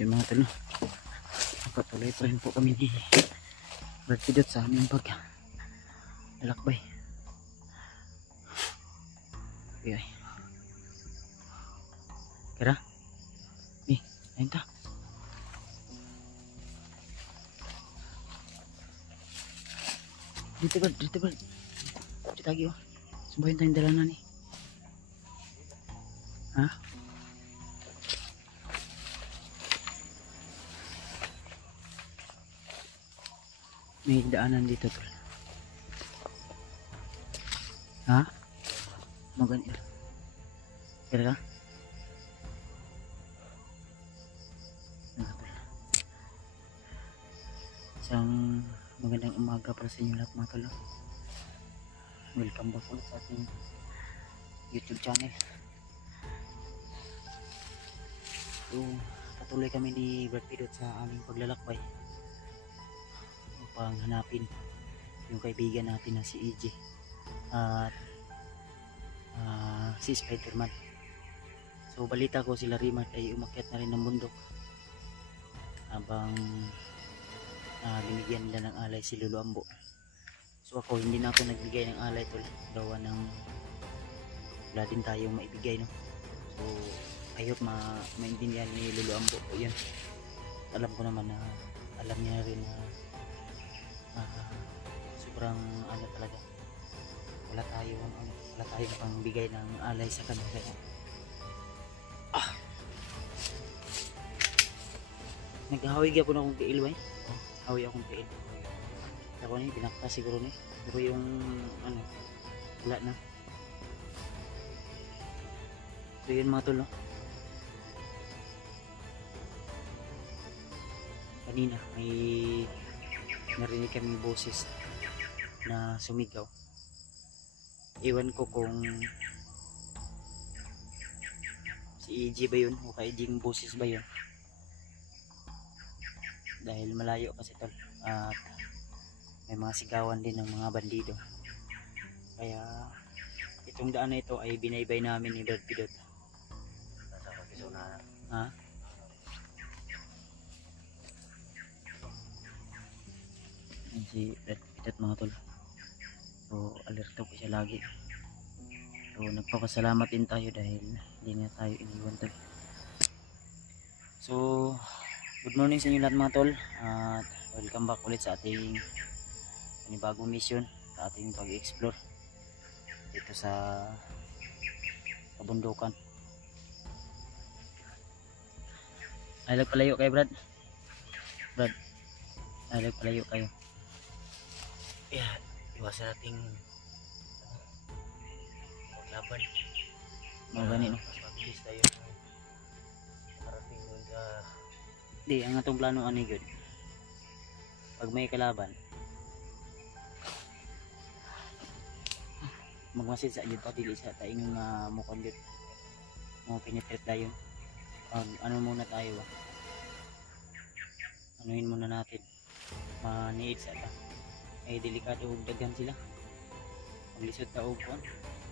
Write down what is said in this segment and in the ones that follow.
Yung mga talo, patuloy pa rin po kami ni Bertidot sa aming lalakbay. Okay. Kira? Ayun ta. Dito ba? Dito lagi oh. Subayin tayong dalanan eh. Ha? May daanan dito tol. Ha? Maganda. Kira ka? Isang magandang umaga para sa inyo lahat mga tol. Welcome back ulit sa ating YouTube channel. So, patuloy kami ni Bertidot sa aming paglalakbay upang hanapin yung kaibigan natin na si EJ at si Spiderman. So balita ko sila Rimat ay umakyat na rin ng bundok habang binigyan nila ng alay si Lolo Ambo. So ako hindi na ako nagbigay ng alay tol, gawa ng wala din tayong maibigay no. So I hope maintindihan ni Lolo Ambo po yun. Alam ko naman na alam niya na rin na sobrang ano talaga, wala tayong pangbigay ng alay sa kanila. Naghahawig ako na akong kail ba? Hawi akong kail. Ako ni binakta siguro ni. Pero yung ano, wala na. So yun mga tol no? Kanina may narinig kami boses na sumigaw. Iwan ko kung si EJ ba yun o kaijing boses ba yun, dahil malayo kasi tol at may mga sigawan din ng mga bandido. Kaya itong daan na ito ay binaybay namin ni Bertidot. Ha? Yan si Bertidot mga tol. So alerto ko siya lagi. So nagpapasalamat din tayo dahil hindi na tayo iniwan tol. So good morning sa inyo lahat mga tol at welcome back ulit sa ating panibagong mission, sa ating pag-explore dito sa kabundukan. Ay palayo kayo Brad. Ay palayo kayo. Yeah, iwasan nating maglaban. Magani no. Mabilis tayo parating doon sa di ang atong plano ani good. Pag may kalaban magmasid sa jud pati sa taing nga mo kondit mo penetrate dayon. Ano muna tayo ba? Anuhin muna natin. Maniid sa ta. Ay delikado ug daghan sila. Maglisod ta og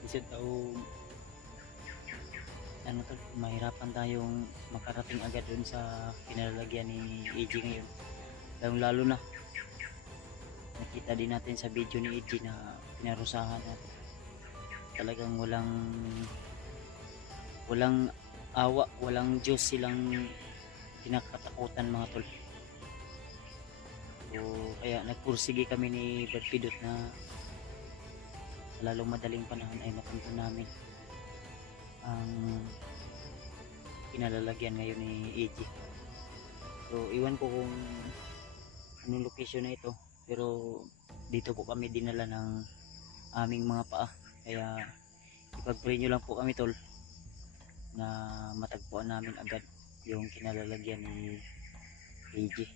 lisod ta og ano to, mahirapan tayong makarating agad dun sa pinalalagyan ni EJ ngayon. Lalo na nakita din natin sa video ni EJ na pinarusahan natin. Talagang walang awa, walang Diyos silang kinakatakutan mga tol. So kaya nagpursige kami ni Bertidot na sa lalong madaling panahon ay mapunta namin ang pinalalagyan ngayon ni EJ. So iwan ko kung anong location na ito, pero dito po kami dinala ng aming mga paa. Kaya ipag-pray nyo lang po kami tol na matagpuan namin agad yung kinalalagyan ni EJ.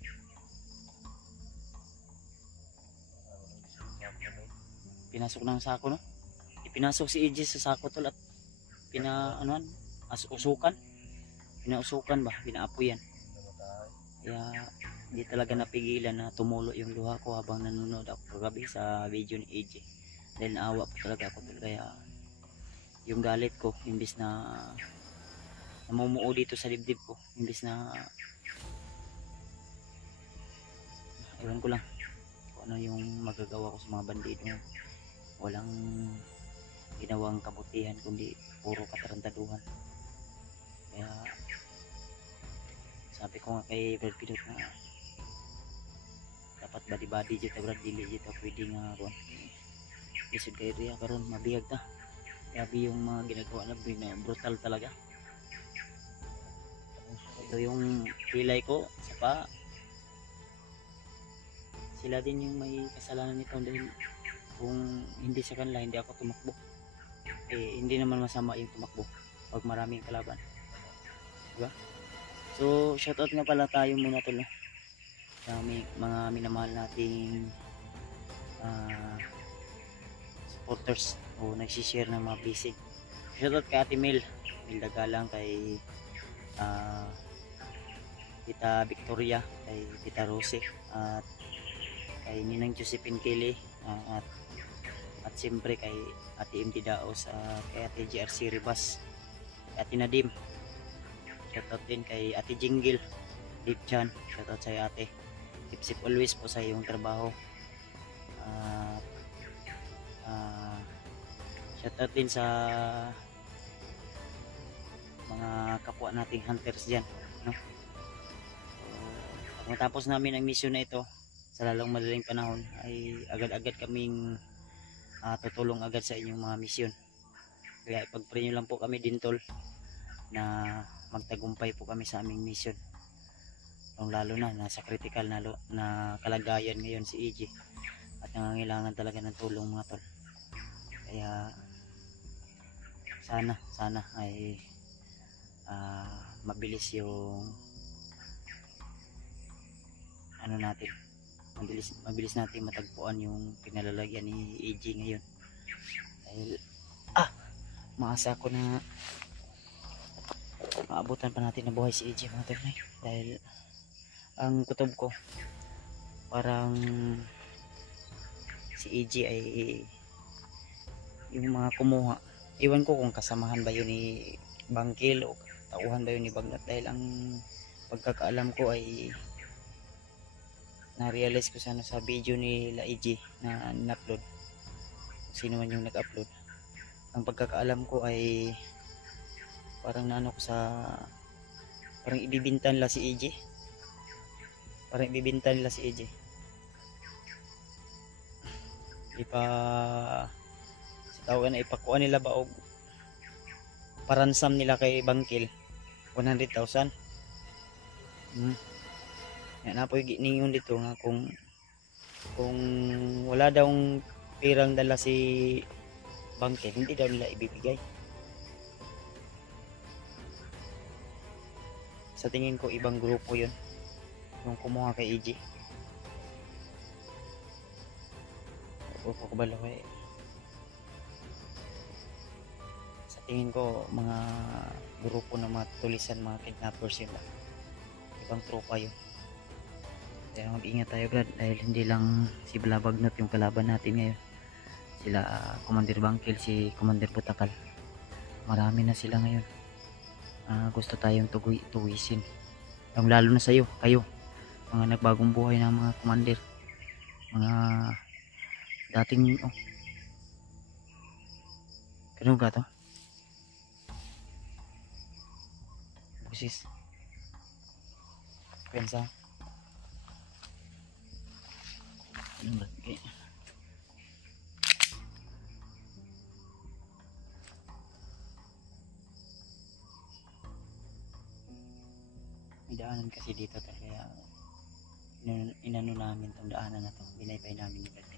Pinasok ng sako no? Ipinasok si EJ sa sako tol at pinausukan ba, pinaapoyan. Kaya hindi talaga napigilan na tumulo yung luha ko habang nanonood ako kagabi sa video ni EJ, dahil naawa po talaga ako. Kaya yung galit ko imbis na namumuo dito sa dibdib ko, imbis na ewan ko lang kung ano yung magagawa ko sa mga bandido. Walang ginawang kabutihan kundi puro katarantaduhan. Kaya sabi ko nga kay Brad Pidot na dapat badi-badi dito Brad, dili dito pwede nga ron isod kay Ria karon mabiyag ta. Yabi yung mga ginagawa na brutal talaga. Ito yung pilay ko sa pa. Sila din yung may kasalanan nito dahil kung hindi sa kanila hindi ako tumakbo. Hindi naman masama yung tumakbo pag maraming kalaban, diba? So shoutout nga pala tayo muna tol, no? Sa mga minamahal nating supporters o nagsishare ng mga basic. Shoutout kay Ate Mel Dagalang, kay Tita Victoria, kay Tita Rose, at kay Ninang Josephine Kelly, at siyempre kay Ate MT Daos, kay Ate GRC Ribas, kay Ate Nadim. Shoutout din kay Ate Jingle Deep Chan, shoutout sa ate. Keep safe always po sa iyong trabaho. Shoutout din sa mga kapwa nating hunters dyan, no? Pag matapos namin ang mission na ito sa lalong madaling panahon ay agad-agad kaming tutulong agad sa inyong mga mission. Kaya ipag-pray nyo lang po kami din tol na magtagumpay po kami sa aming mission. Lalo na nasa critical na kalagayan ngayon si EJ at nangangailangan talaga ng tulong mga tol. Kaya sana ay mabilis yung ano natin, mabilis natin matagpuan yung pinalalagyan ni EJ ngayon. Dahil maasa ako na maabutan pa natin na buhay si EJ mga tol. Dahil ang kutob ko parang si EJ ay yung mga kumuha, iwan ko kung kasamahan ba yun ni Bangkil o tauhan ba yun ni Bagnat. Dahil ang pagkakaalam ko ay na-realize ko sana sa video ni La EJ na in-upload, sino man yung nag-upload. Ang pagkakaalam ko ay parang naano ko sa parang ibibintan la si EJ, parang ibibintan nila si EJ. Ipa sa tawagan na ipakuan nila ba og paransam nila kay Bangkil 100,000. Yan na po ningon dito nga kung wala daw pirang dala si Bangkil, hindi daw nila ibibigay. Sa tingin ko ibang grupo yun yung kumuha kay EJ. Grupo ko bala kay, sa tingin ko mga grupo na mga tulisan, mga kidnappers yun ba, ibang tropa yun. Kaya mag-ingat tayo Brad, dahil hindi lang si Bagnat yung kalaban natin ngayon. Sila Commander Bangkil, si Commander Butakal, marami na sila ngayon. Gusto tayong tuwisin, lalo na sa'yo, kayo mga nagbagong buhay na mga commander, mga dating ganun ka to busis pensa. Okay. May daanan kasi dito kaya inano namin itong daanan na to, binaypay namin yung Brad.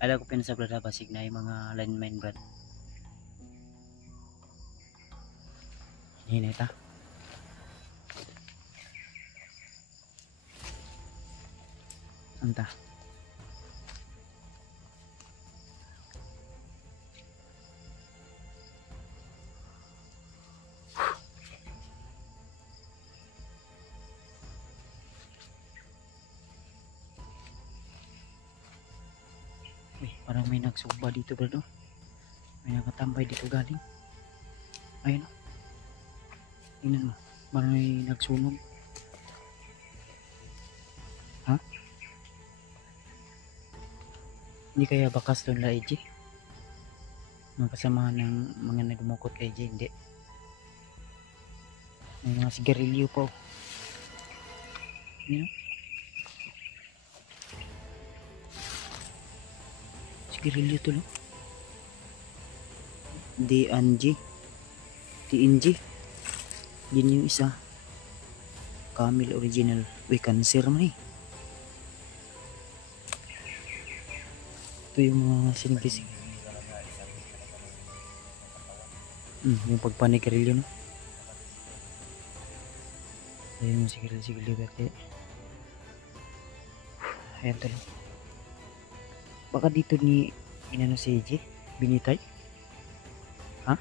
Alam ko pinasa Brad basig na yung mga lineman Brad. Hinay ta. Anta. Parang may nagsuba dito Brad, may nakatambay dito galing. Ayun Tingnan mo. May nagsunog. Ha? Hindi kaya bakas doon la EJ? Mga kasamahan ng mga nagumukot kay EJ, hindi. May mga sigarilyo po. Yan. Sigarilyo to, no? DNG. TNG. Yun yung isa. Camel original. Uy, cancer man eh. Ito yung mga sinigisig. Yung pagpanigarilyo, no? Ito yung sigarilyo berte. Ayan to, no? Baka dito ni inano si EJ? Binitay? Ha?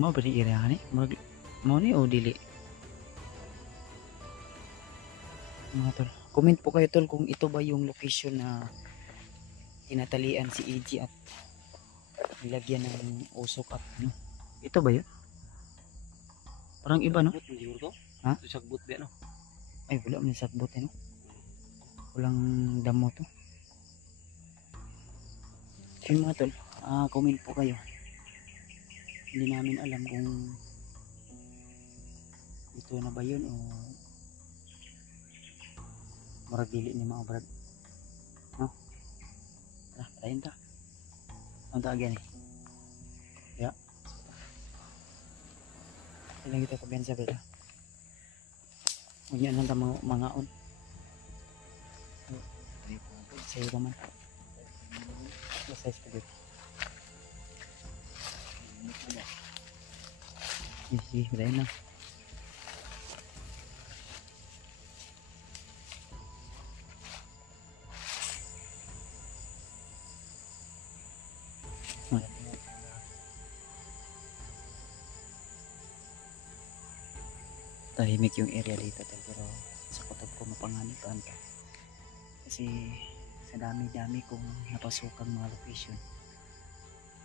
Mau ba ni irahan eh? Mau ni o dili? Mga tol. Comment po kayo tol kung ito ba yung location na tinatalian si EJ at nilagyan ng usok at ano. Ito ba yun? Parang iba, no? Ha? Sagbot ba, no? Ay, wala man sagbot eh, no? Walang damo to. So yun mga tol, comment po kayo. Hindi namin alam kung ito na ba yun o marag dili ni mga brad, no? Tara, patayin ta. Ang taagyan eh. Ya. Ilang kita kabiyan sa brad, ha? Huwag yan lang ta mga on. Sa'yo ka man. Size ka dito. Sige, patayin na. Tahimik yung area dito pero sa kutob ko mapanganipan ka kasi sa dami-dami kong napasukang mga location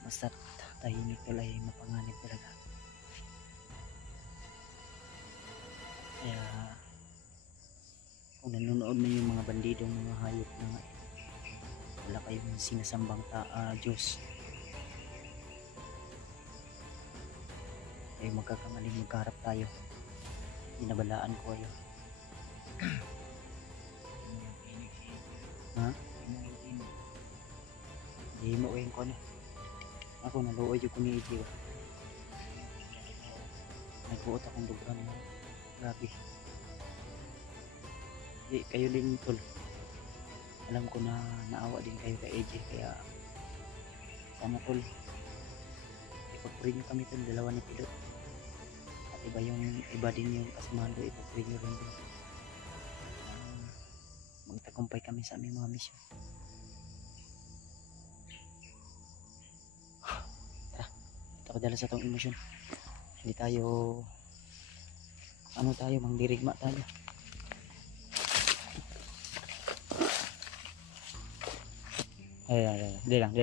basta tahimik pala ay mapanganib talaga. Kaya kung nanonood na yung mga bandidong mga hayop na wala kayong sinasambang Diyos, ay magkakamaling magkaharap tayo. Binabalaan ko kayo. Ha? Hindi mo uwing ko na. Ako naluoy yung kuni EJ. Nagbuot akong dugan mo. Grabe. Hindi, kayo din tol. Alam ko na naawa din kayo kay EJ. Kaya sana tol. Ipag-pray nyo kami tol. Dalawa ni Pidot. Iba din yung kasamahan ko, ipag-pray nyo rin din. Magtagumpay kami sa aming mga mission. Tara, ito ko dala sa itong emosyon. Hindi tayo mangdirigma tayo. Ay, di lang.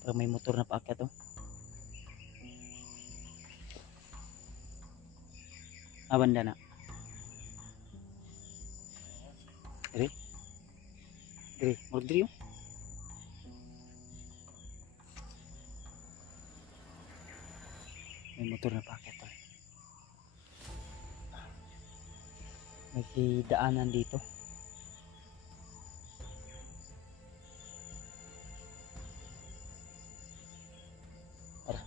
Pero may motor na paakyat oh. Banda na. Dire, mordrio. May motor na paket to. May daanan dito. Tara.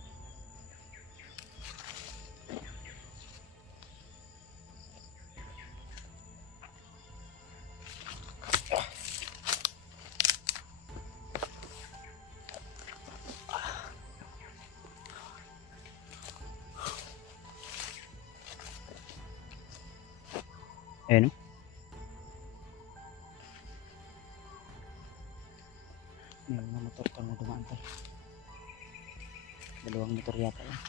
Ayan o. May mga motor ito na dumaan tayo. Dalawang motor yata yan.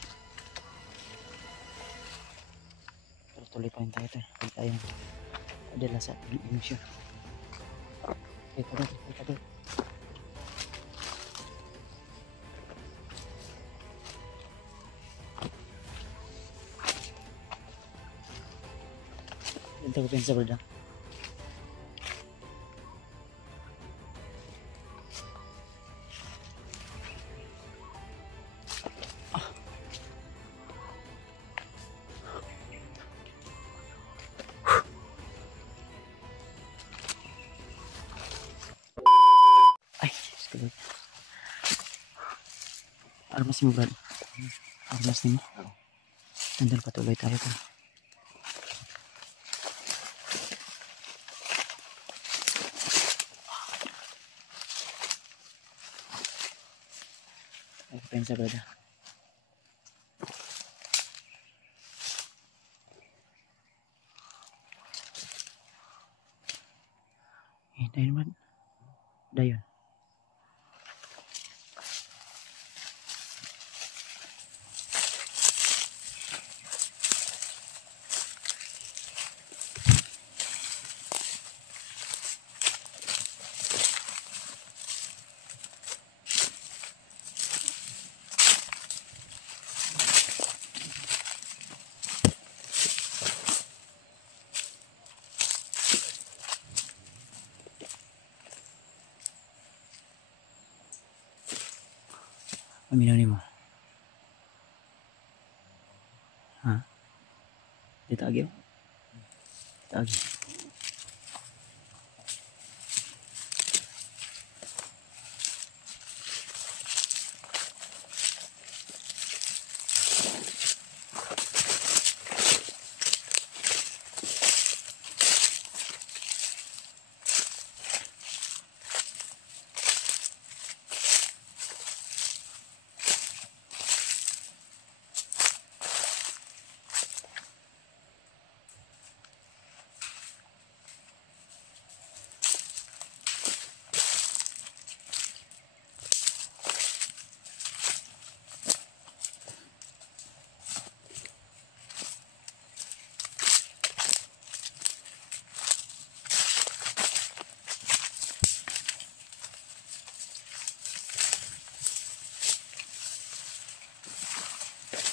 Pero tuloy pa rin tayo ito. Huwag tayo adala sa emission. Ito doon. Ito ko pinsa brad. Ay, sekali. Armas mo brad. Armas mo. Nandun patuloy tayo ka. Ay, pensa brad. Dayon brad. Dayon. Aminaw ni mo. Ha? Dito agyo? Dito agyo.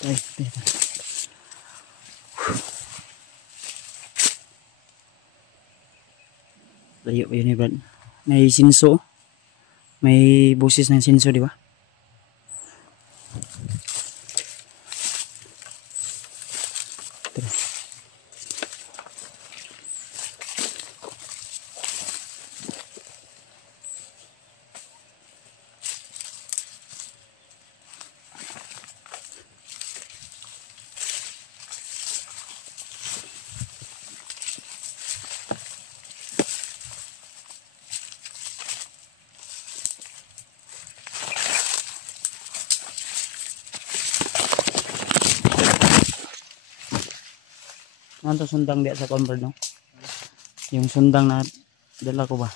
Ay, teka. Layo pa yun eh, Brad. May sinso. May busis ng sinso, di ba? Tara. Ano to sundang diya sa convert, no? Yung sundang na dala ko ba?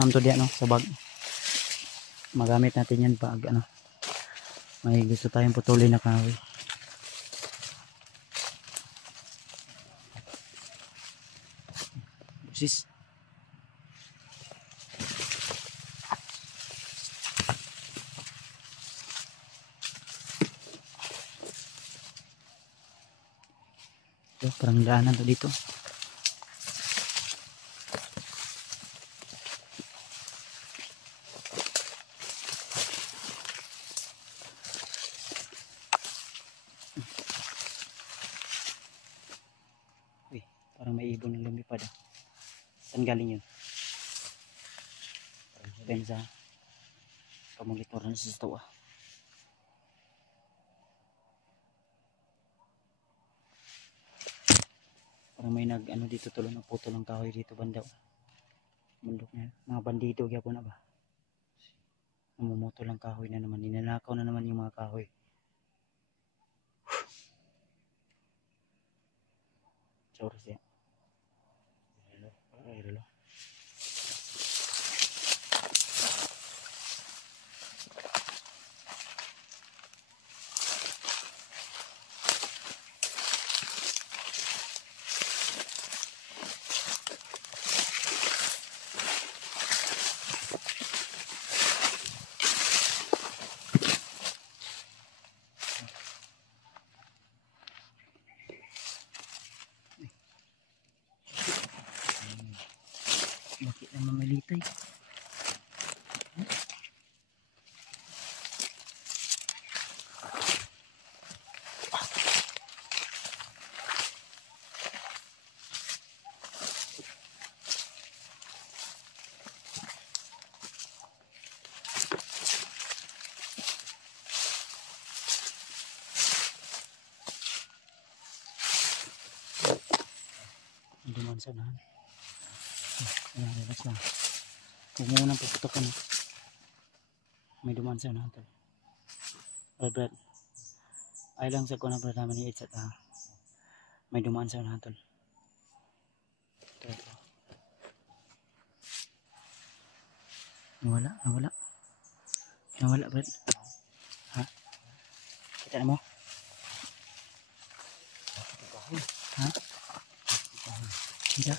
Ano to diya, no? Sa bag. Magamit natin yan pag ano. May gusto tayong putulin na kahoy. Busis. So, parang daanan to dito. Uy, parang may ibon na lumipad. Saan galing yun? Ben sa pamonitor na sa stawa. Parang may nag ano dito tulo na puto ng kahoy dito banda. Bundok na mga bandido gyapon na ba? Namumuto lang kahoy na naman, ninanakaw na naman yung mga kahoy. Sorry siya. Ay, relo. duman sa unahan. Ayan, relax lang. Huwag mo munang puputokan. May duman sa unahan tol. Brad. Ay lang sa kuna brad naman ni Itzat ha. May dumaan sa unahan tol. Ito. Nawala brad. Ha? Kita na mo? Ha? Hindi.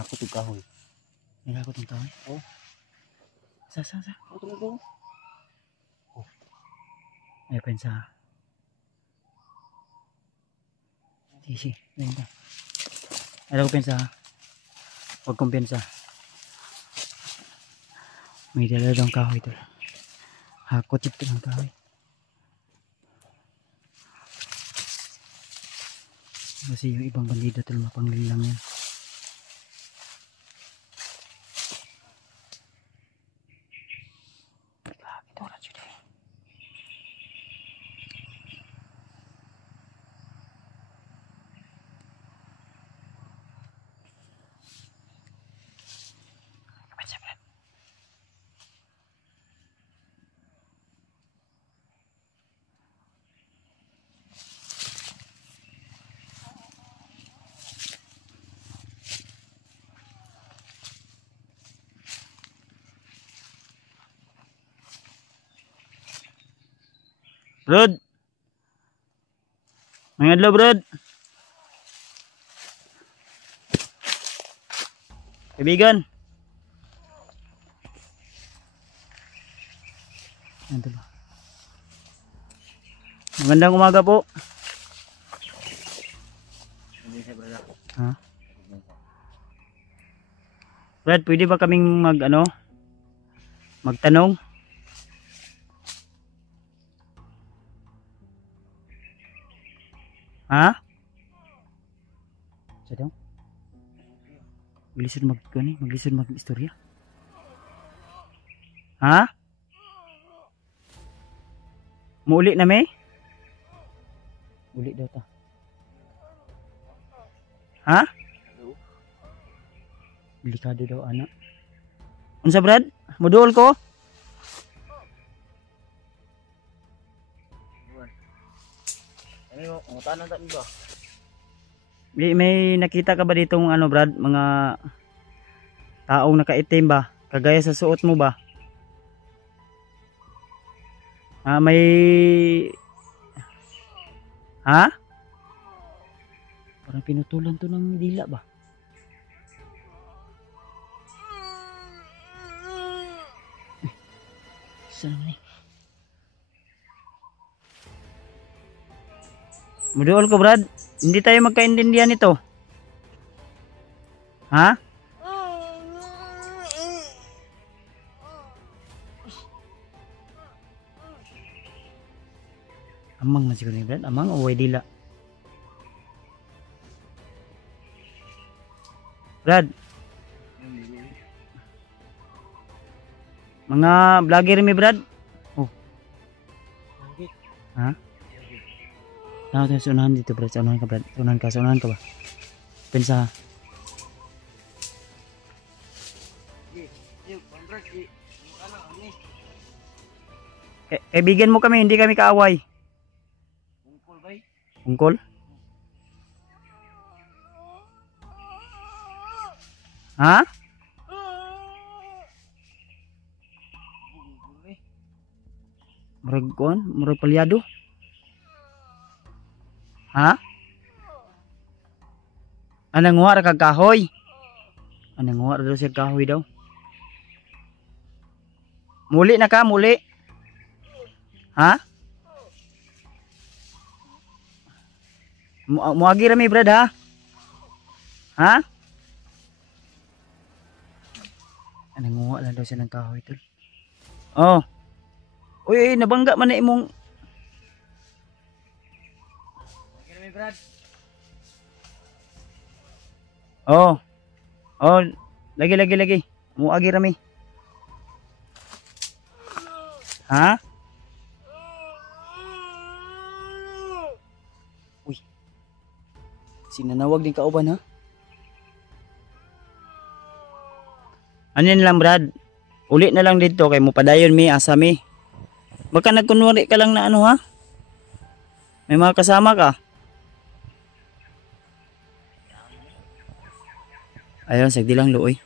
Ako ito kahoy. Nilakot ng kahoy? Oo. Sa. Ito na ito. Ay pensa. Sige. Ayun ka. Alam ko pensa. Huwag kong pensa. May dala daw ang kahoy ito. Hakot ito ng kahoy. Kasi yung ibang bandido ito mapanglilang yan. Ito oras yun eh. Brad. May adlaw, Brad. Kaibigan. Ayan tulo. Magandang umaga po. Ha? Brad, pwede ba kaming magtanong? Ha? Sa daw? Maglisod mag-istorya. Ha? Muuli na may? Uli daw ta. Ha? Delikado daw anak. Unsa Brad? Moduol ko? Tangan tak ba? May nakita ka ba ditong Brad, mga taong nakaitim ba? Kagaya sa suot mo ba? May ha? Parang pinutulan to ng dila ba? Saan naman eh? Muduol ko Brad, hindi tayo magkaintindihan nito. Ha? Amang man siguro ni Brad, amang o way dila. Brad. Mga vlogger mi Brad. Oh. Ha? Tao tayo sa unahan dito Brad, sa unahan ka Brad, sa unahan ka ba? Pensa. Kaibigan mo kami, hindi kami kaaway. Ungkol? Ha? Murag palyado. Ha? Anang nguha ra kag kahoy? Anang nguha ra daw siya kahoy daw? Muli na ka, muli. Ha? Muagi ra mi Brad ha? Ha? Anang nguha lang daw siya ng kahoy tol. Oh. Uy, nabangga man na imong Brad. Oh. Oh, lagi. Muagi rami. Ha? Uy. Sinanawag din kauban ha? Ano yun lang Brad? Uli na lang dito kay mo padayon mi asa mi. Baka nagkunwari ka lang na ano ha? May mga kasama ka? Ayun, sagdi lang luoy.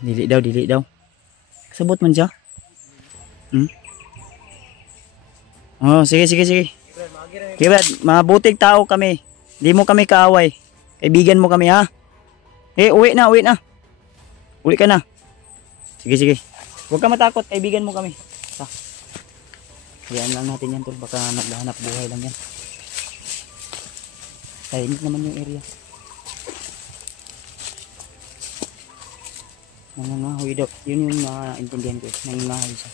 Dili daw. Sabot man siya. Oh, sige. Okay, Brad, mabuting tao kami. Hindi mo kami kaaway. Kaibigan mo kami ha. Uwi na. Uwi ka na. Sige. Huwag ka matakot, kaibigan mo kami. Hayaan lang natin yan tol, baka naghahanap buhay lang yan. Tahimik naman yung area. Nangangahoy daw. Yun yung naintindihan ko. Nangangahoy siya.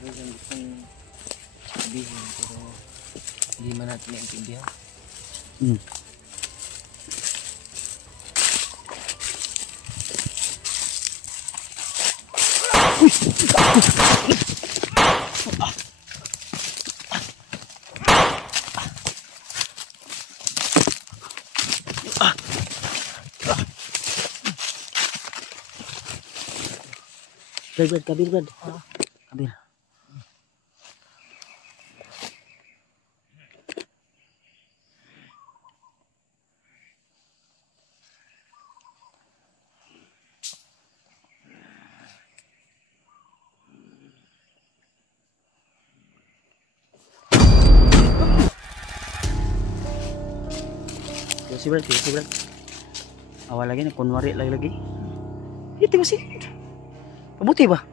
Ano yung gustong sabihin pero hindi man natin naintindihan. Kabir. Kabir. Si Brad. Awal lagi na kunwari lagi. Ito kasi. Kabuti ba?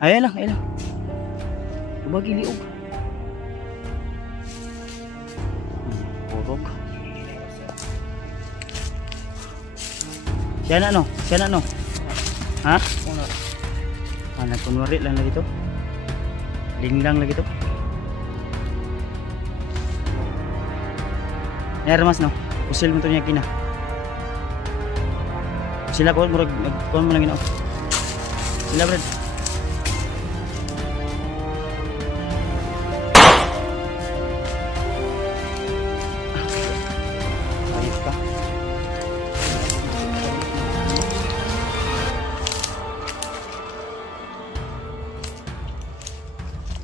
Ayan lang. Bagi liog. Purog. Siya na no? Ha? Nagkunwari lang lagi to. Linglang lagi to. Nermas no? Usil mo to niya kina. Sila ko murag nagkuhan mo lang ginaw. Sila Brad. Ayos ka.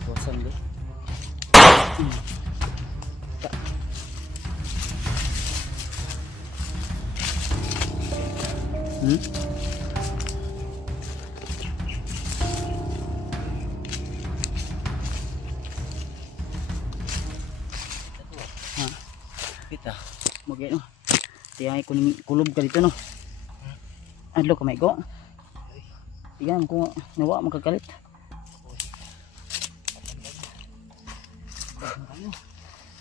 Bosan do. Kita. Magay no. Tiyay kulob ka dito no. Adlo kamay ko. Tigan ko nawa magkakalit.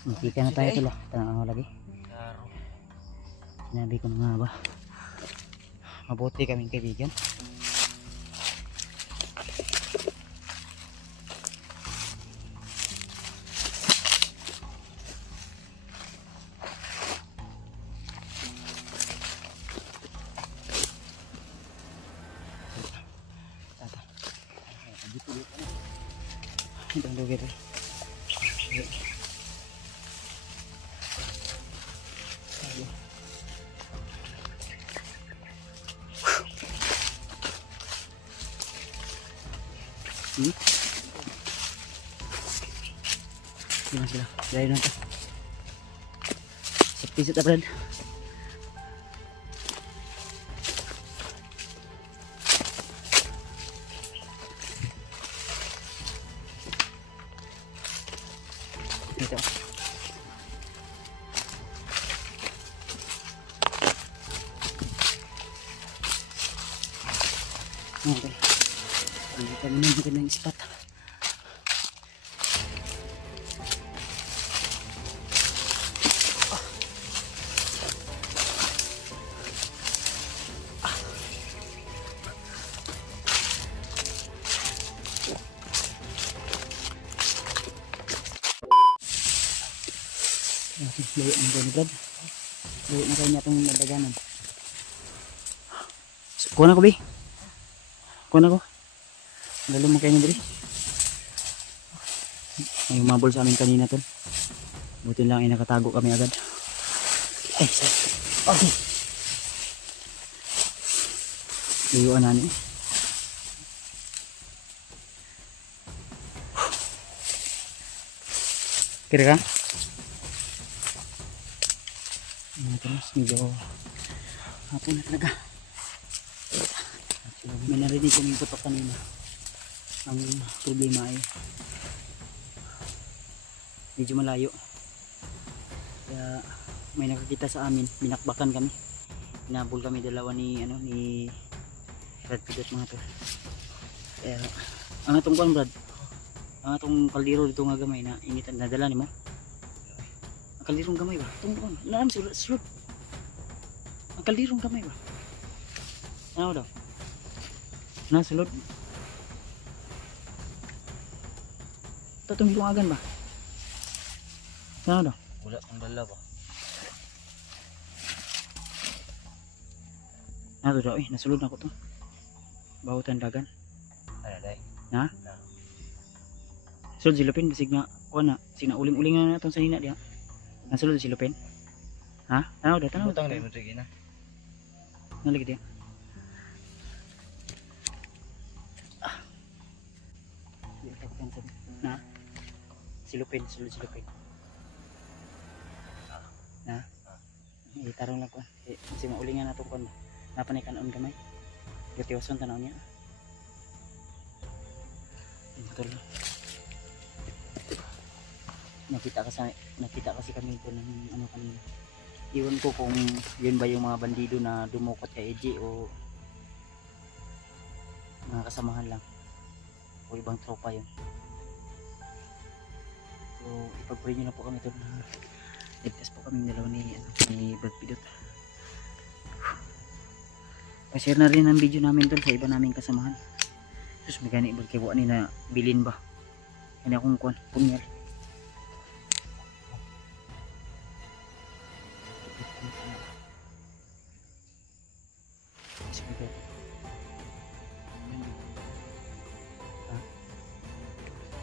Hindi ka na tayo tula. Tanang lagi. Sinabi ko na nga ba. Mabuti kaming kaibigan. Itong lugar eh. Gimana sila? Dahil na ito. Pisit na Brad. Ito. Okay. Hindi kami nandito ng spot. Layo ang gano'n Brad. Layo na kayo niya itong nadaganan. Kuha na ko Bi. Kuha na ko. Lalo mo kayo niya Bi. May umabol sa amin kanina tol. Buti lang ay nakatago kami agad. Ay, sorry. Okay. Layuan na ni. Kira ka? Terus medyo hapon na talaga. May narinig kaming putok kanina. Ang problema ay medyo malayo. Kaya may nakakita sa amin, binakbakan kami. Hinabol kami dalawa ni Brad Pidot mga tol. Kaya ang atong kuan Brad, ang atong kaldero dito nga gamay na initan nadala nimo. Ang kalderong gamay ba? Itong kuan, naam sulod. Ang kalderong gamay ba? Ano daw? Na sulod. Tatong hilungagan ba? Ano daw? Wala pang dala ba? Nato daw nasulod na ko to. Bawutan dagan. Ano day? Ha? Na. Sulod silupin bisig na kuan na sina uling-uling na naton sa hina diha. Nasulod silupin. Ha? Tanaw daw, tanaw. Butang na mo sige na. Nalagi diha. Na? Silupin, sulod silupin. Na? Itarong lang ko. Kasi maulingan na ito ko. Napanikanon kamay. Gatiwason tanaw niya. Betul. Nakita kasi kami ito ng ano kanina. Iwan ko kung yun ba yung mga bandido na dumukot kay EJ o mga kasamahan lang. O ibang tropa yun. So ipag-pray nyo na po kami ito na ligtas po kami dalawa ni Brad Pidot. Pa-share na rin ang video namin doon sa iba naming kasamahan. Terus may gani bagkiwa ni na bilin ba? Ano akong kuan, punyal.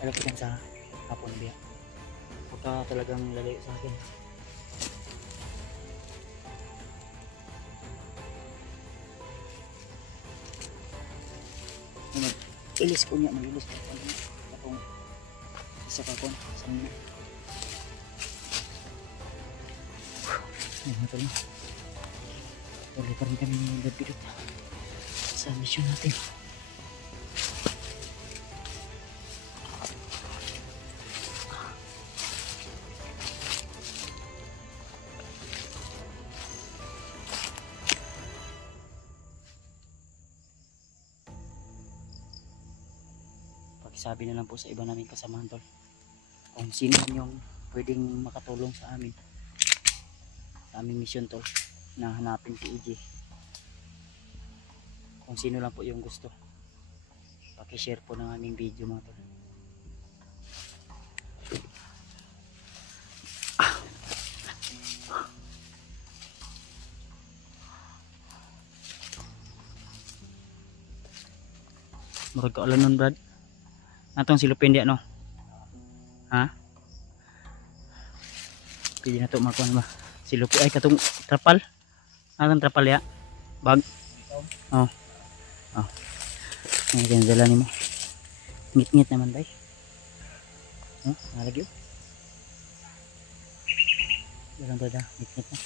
Alam ko sa hapon biya. Pagka talagang lalayo sa akin. Ilis ko niya, mag-ilis ko itong isa ka ko sa mga ito na ulit pa rin kami ng Brad sa mission natin. Sabi na lang po sa iba naming kasamahan tol kung sino yung pwedeng makatulong sa amin sa aming mission tol na hanapin si EJ. Kung sino lang po yung gusto, paki-share po ng aming video mga tol. Murag ka alam nun Brad natong silupin di ano ha pwede na ito makuha ba silupin ay katong trapal natong trapal ya bag oh ay ganyan ni mo ngit-ngit naman bay nalagyo dalang dada ngit-ngit na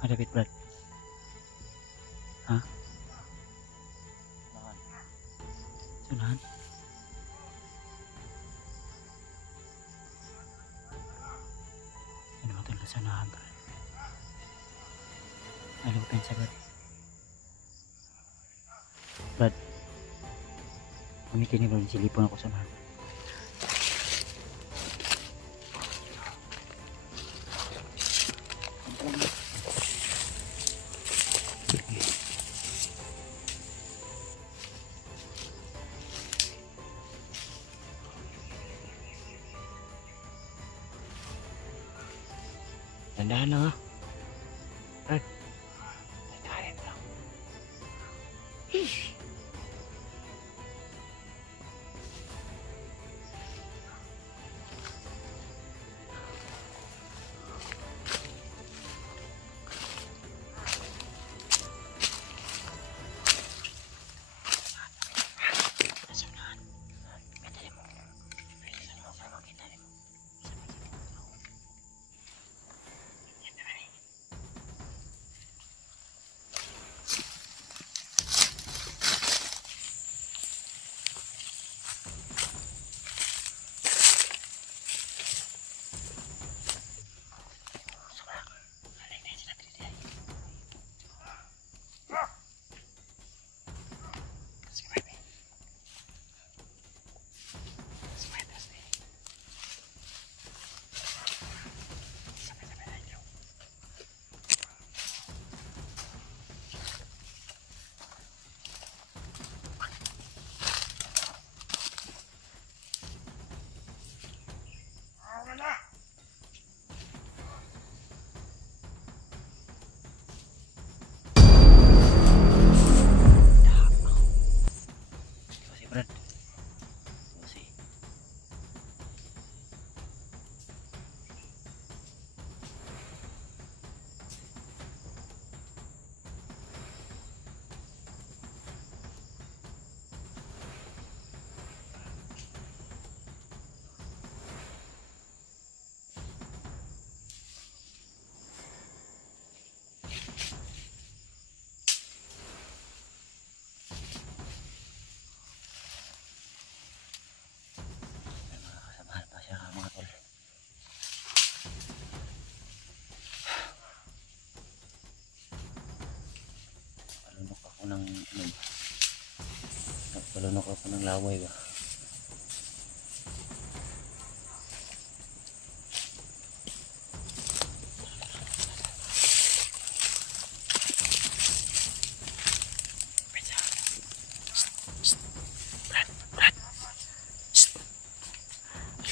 ada bit Brad ha sunahan ano ba ito sunahan Brad ano ba pensa Brad pamitin ni Brad silipon ako sunahan Dandahan lang ha. Brad. Kalunok ako ng laway ba?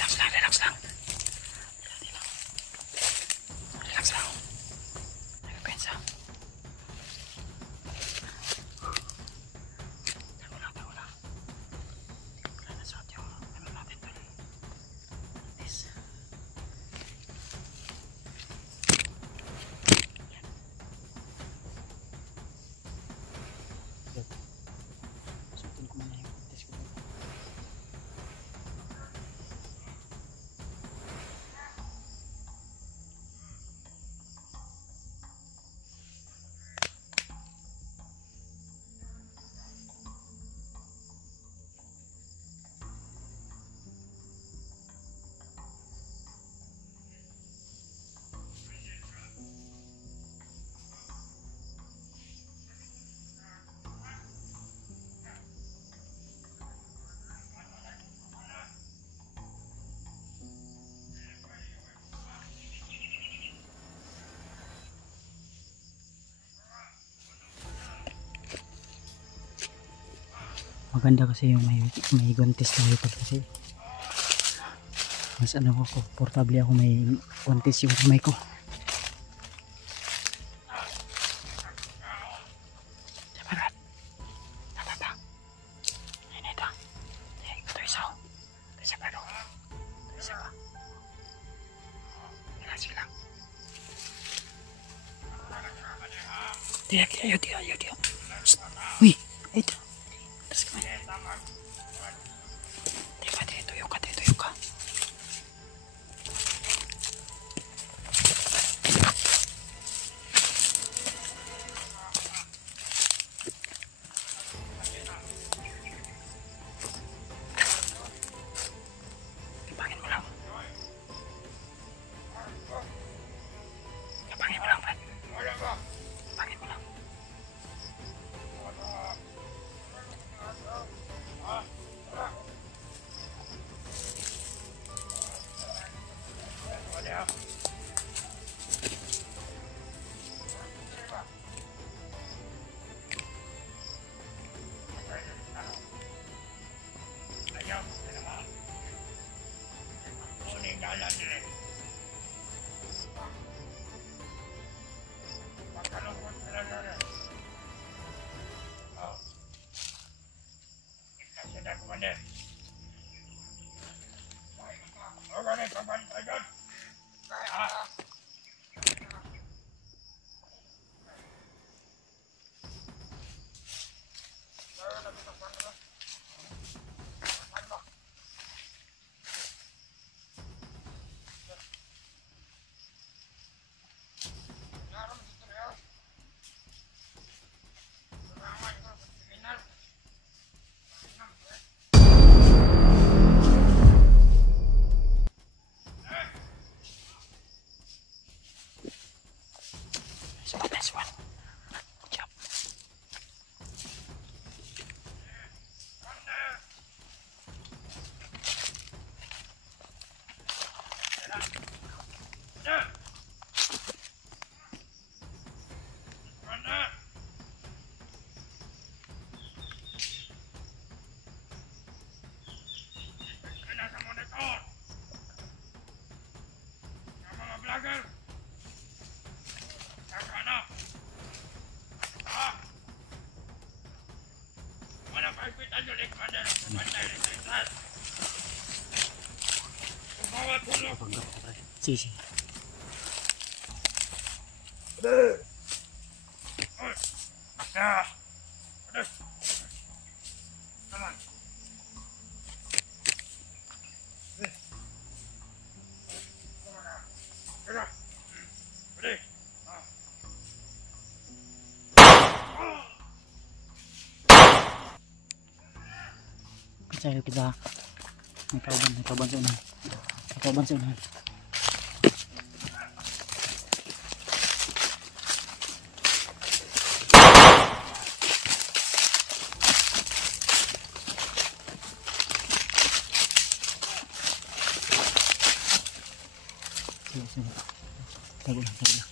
Relax lang. Relax lang. Nagpensa. Tago lang. Wala na suot yung ano natin doon. This. Suotin ko muna yung test ko. Maganda kasi yung may guantes tayo pag kasi mas ano ko, portable ako, may guantes yung kamay ko. Separat. Tata. Ini ito. Ito isa. Ito isa pa ito. Ito isa pa. Relax lang. Tiyak. Uy, ito. Terus kemana? Tuyuk ka. Timbangin mo lang, Fred. Timbangin mo lang. Nice one. Good job. Sige. Saya kita may kauban sa unahan. Tago lang, tago lang.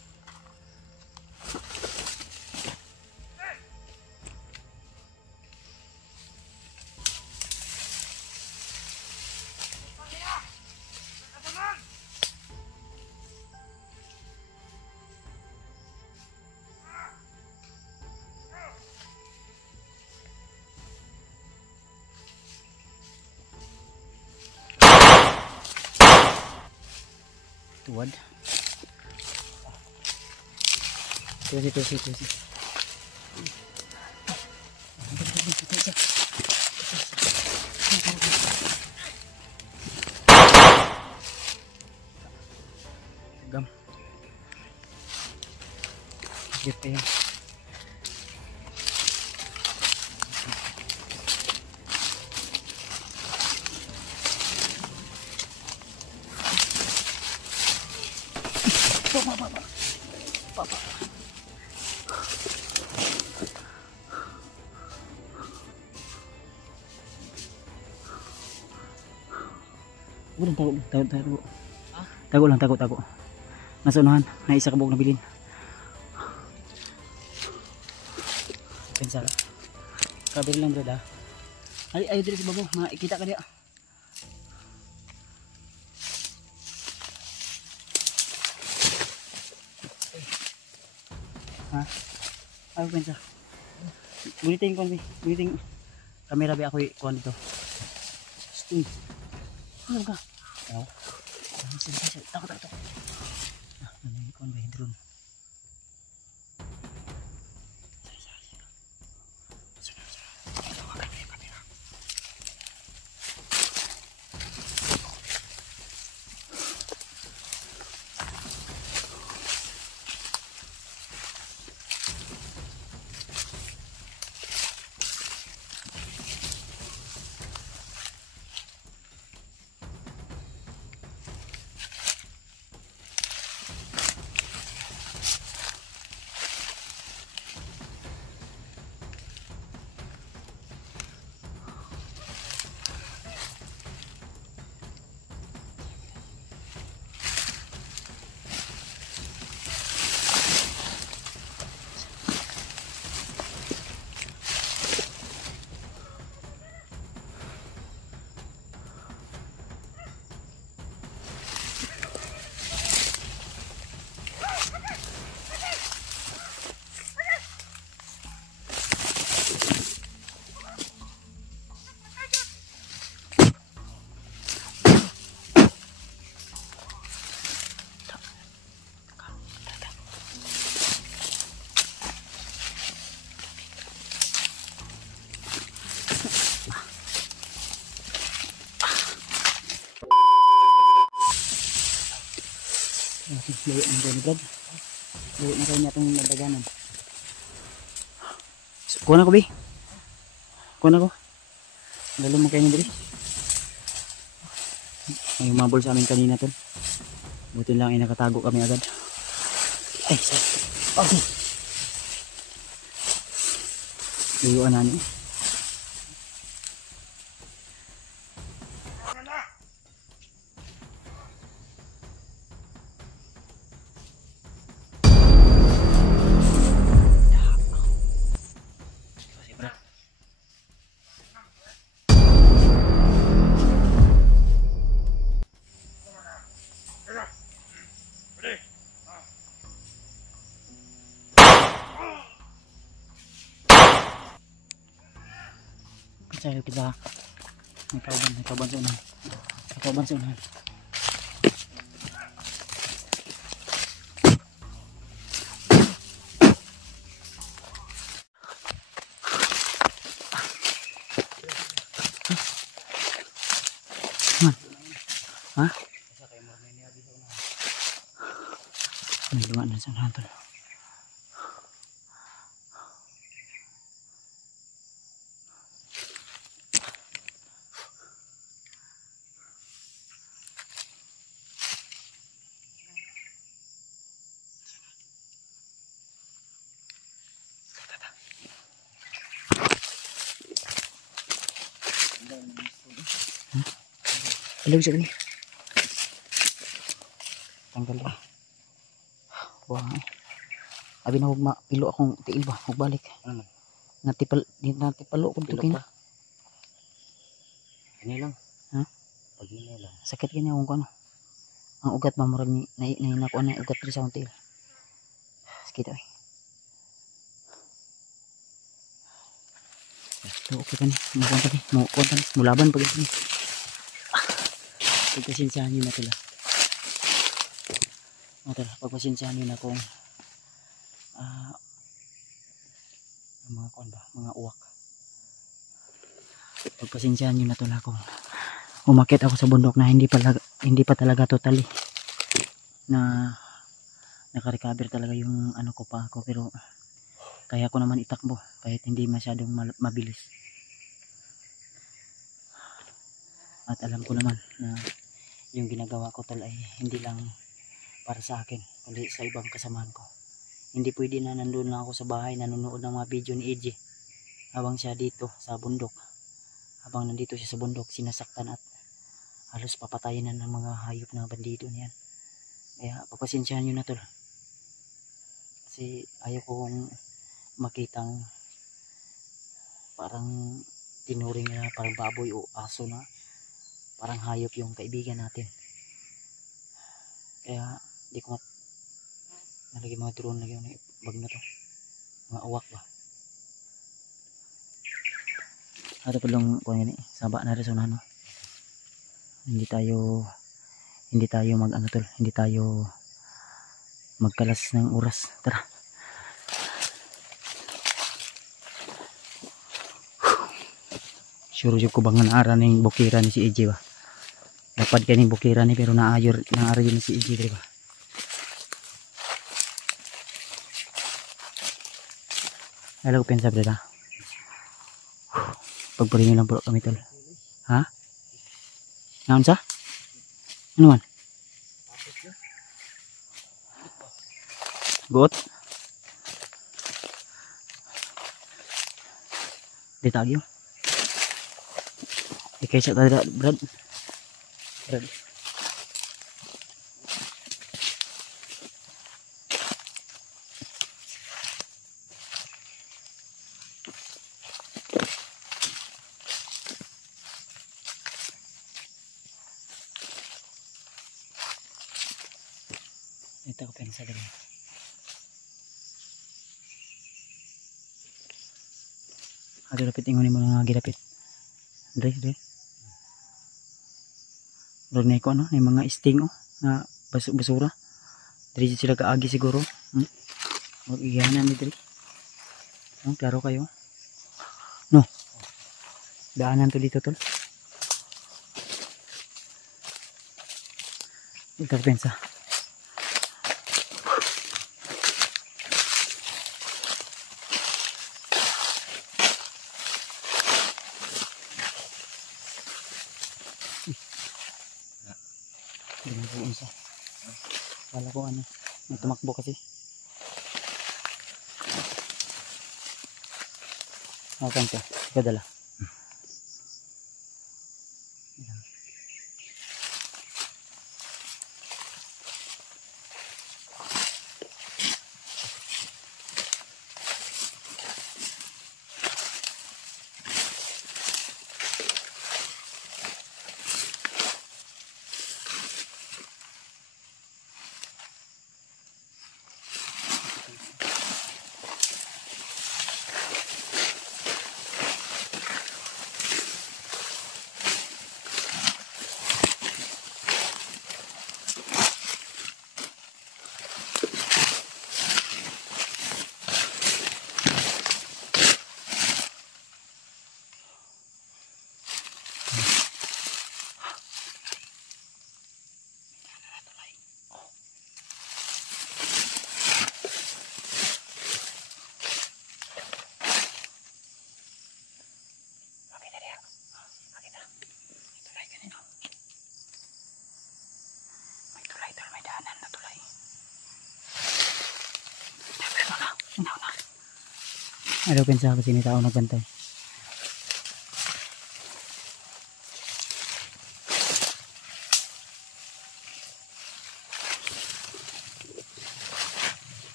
Tuwad. Tusi. Gam. Gitu ya. Papa. Tago. Tago. Nasa unahan, na isa kabog na bilin. Pensala. Kabir lang brad ha. Ay diri si babo, makikita ka diya. Ha? Ay pensa. Buliting kon bi, buliting kamera bi ako kuan dito. Sting. Ano ka? Tahu. Takut. Nah, ini kon ba drone. Layo ng dyan brad. Layo na kayo niya itong nadaganan. Kuha na ko bi. Kuha na ko. Lalo mo kayo niya dali. May umabol sa amin kanina tol. Buti lang ay nakatago kami agad. Ay sorry. Okay. Layuan na niyo. Saya kita may kauban sa unahan. Kauban sa unahan. Ha? May lumaan na sa unahan tol. Alam siya ni. tanggal ba. Buang eh. Abi na huwag mapilo akong tiil ba. Huwag balik. Ano? Natipalo kung Pilok tukin. pa. Ini lang. Ha? Pag ini lang. Sakit kanya kung ano. Ang ugat mamurag ni nainakuan na ugat rin sa akong tiil. Sakit ay. So, okay ka ni. Mukuan ka ni. Mulaban pag ito ni. Pagpasensyahan nyo na tila. Pagpasensyahan nyo na kung mga kuan ba, mga uwak. Pagpasensyahan nyo na tila kung umakit ako sa bundok na hindi pa talaga totally na naka-recover talaga yung ano ko pa ako, pero kaya ko naman itakbo kahit hindi masyadong mabilis. At alam ko naman na yung ginagawa ko ay hindi lang para sa akin kundi sa ibang kasamahan ko. Hindi pwede na nandun lang ako sa bahay nanonood ng mga video ni EJ habang siya dito sa bundok. Habang nandito siya sa bundok, sinasaktan at halos papatayin na ng mga hayop na bandido niyan. Kaya papasensyahan nyo na tol. Kasi ayaw kong makitang parang tinuring na parang baboy o aso na parang hayop yung kaibigan natin. Kaya di ko nalagay mga drone lagi yung bag na to, mga uwak ba. Ato pa lang kung yan saba na rin sa no? hindi tayo mag ano tol, hindi tayo magkalas ng oras. Tara. Sure ko bang naara ng bukira ni si EJ ba. Dapat kaning bukira ni pero naara yun si EJ diba. Hello pensa brada. Pagpuringin lang po kami tol. Ha? Naon sa? Ano man? Got? Ditagyo. Ikay siya tadi Brad. Ito ko pensa dito. Ato lapit ingon mo nga gilapit. Dre. Ronay ko ano, may mga sting na basura. Dre sila kaagi siguro. Mag-iyanan ni Dre. Klaro kayo. No. Daanan to dito tol. Ito ko pensa. Hindi po isa. Wala ko ano. May tumakbo kasi. Akan ko. Kadala. Ano pensa ko sini tao nagbantay.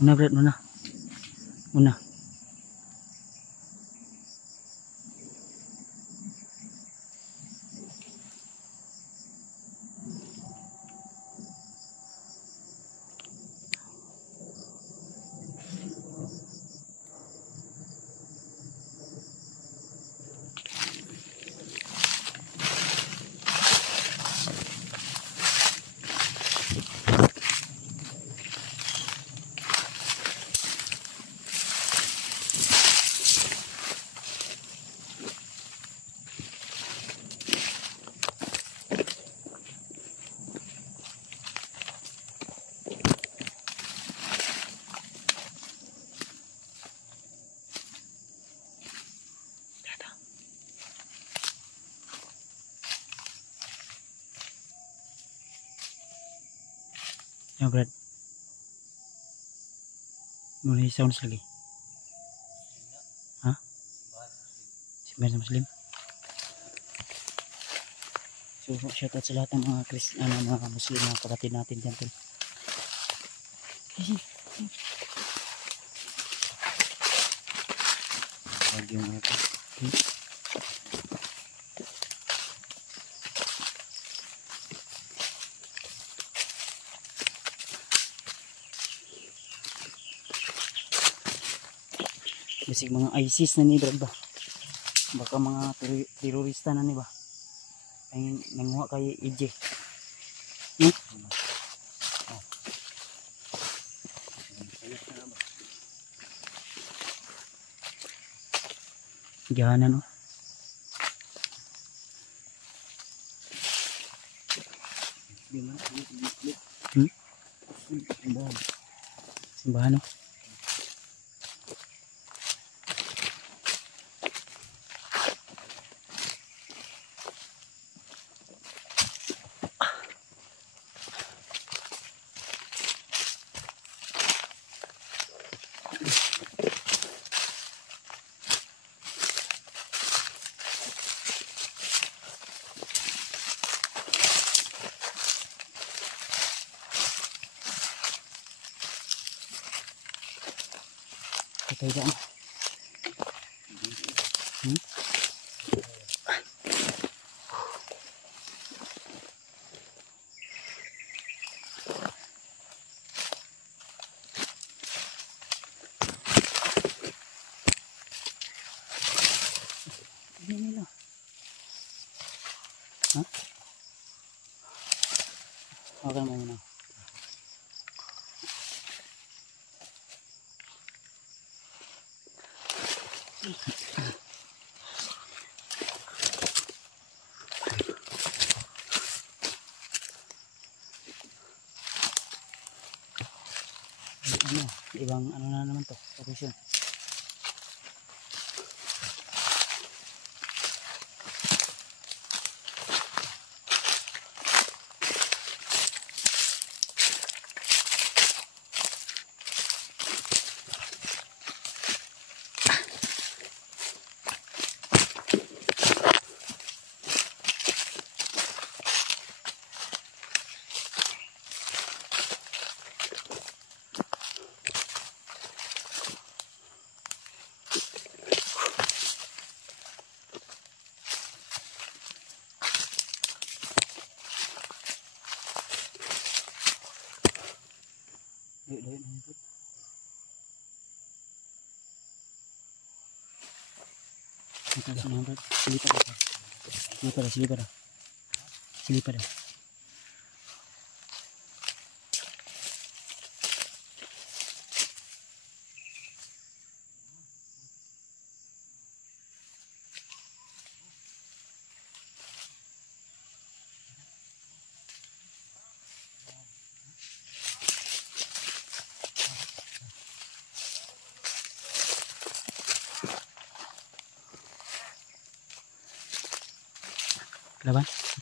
Una Brad, una. Una. Ya Brad. Mulai sounds lagi. Hah? Simbahan Muslim. So shout out sa lahat ng mga mga Muslim na kapatid natin dyan tol. Huwag yung ito. Bisig mga ISIS na ni Brad ba? Baka mga terorista na ni ba? Ay nanguha kay EJ. Gihanan oh. Simbahan oh. Patay dyan. Ini nila. Hah? Okay mo muna. Ano, ibang ano na naman to, location. Silipada.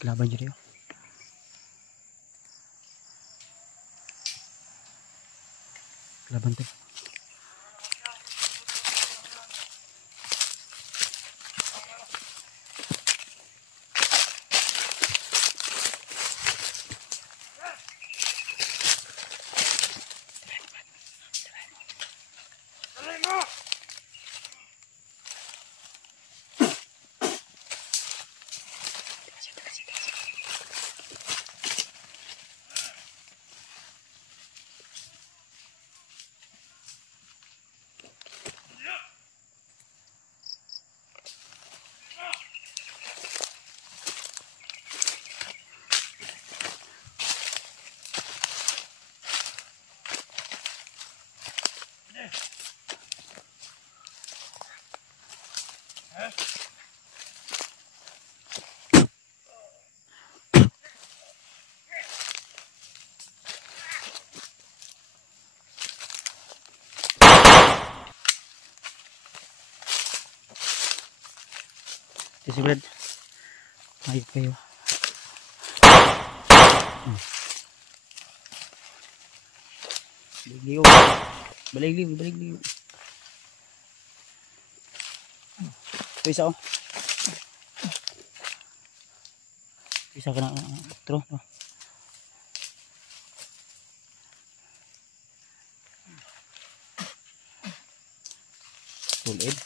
Laban jadi. Laban tuh. Kasi Brad, ayun kayo. Baligliw. Baligliw, baligliw. Ito isa oh. Isa ka na. Tro. Tulid.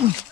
Apa.